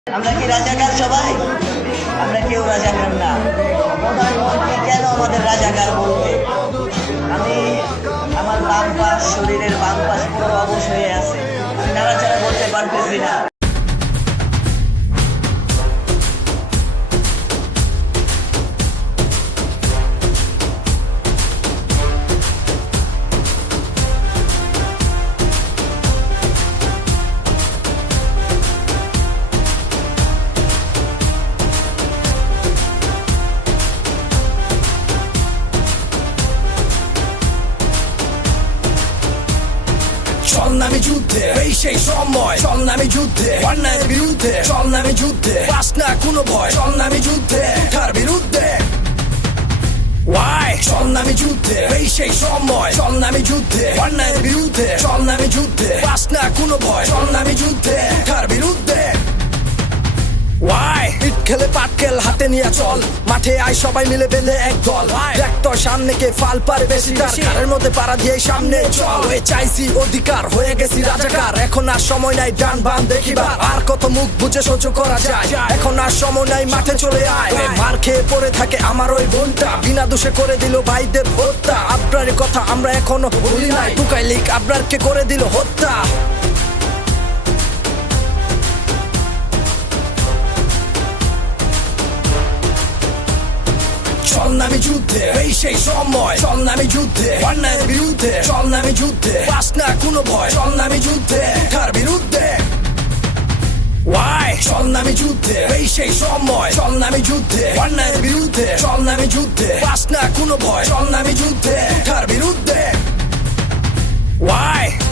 আমরা কি রাজাকার সবাই? আমরা কেউ রাজাকার না। প্রধানমন্ত্রী কেন আমাদের রাজাকার বলবে? আমি আমার বাম পাশ, শরীরের বাম পাশ পুরো অবশ হয়ে আছে, আমি নাড়াচাড়া করতে পারতেছি না। চল নামে যুদ্ধে, এই সেই সময়। চল নামে যুদ্ধে, অন্যায়ের বিরুদ্ধে। চল নামে যুদ্ধে, পাস না কোনো ভয়। চল নামে যুদ্ধে, তার বিরুদ্ধে। ওয়াই চল নামে যুদ্ধে, এই সেই সময়। চল নামে যুদ্ধে, অন্যায়ের বিরুদ্ধে। চল নামে যুদ্ধে, পাস না কোনো ভয়। চল নামে যুদ্ধে, তার বিরুদ্ধে। ওয়াই ইট খেলে পাটকেল হাতে নিয়ে চল, মাঠে আয় সবাই মিলে বেঁধে এক দল। দেখ তোর সামনে কে ফাল পারে বেশি, তার ঘরের মধ্যে পাড়া দিয়ে সামনে চল। চাইছি অধিকার, হয়ে গেছি রাজাকার। এখন আর সময় নাই ডান বাম দেখিবার, আর কত মুখ বুঝে সহ্য করা যায়। এখন আর সময় নাই, মাঠে চলে আয়। মার খেয়ে পড়ে থাকে আমার ওই বোনটা, বিনা দোষে করে দিল ভাইদের হত্যা। আবরারের কথা আমরা এখনো ভুলি নাই, টুকাই লিক আবরারকে করে দিল হত্যা। চল নামে যুদ্ধে, এই সেই সময়। চল নামে যুদ্ধে, অন্যায়ের বিরুদ্ধে। চল নামে যুদ্ধে, পাস না কোনো ভয়। চল নামে যুদ্ধে, তার বিরুদ্ধে। ওয়াই চল নামে যুদ্ধে, এই সেই সময়। চল নামে যুদ্ধে, অন্যায়ের বিরুদ্ধে। চল নামে যুদ্ধে, পাস না কোনো ভয়। চল নামে যুদ্ধে, তার বিরুদ্ধে। ওয়াই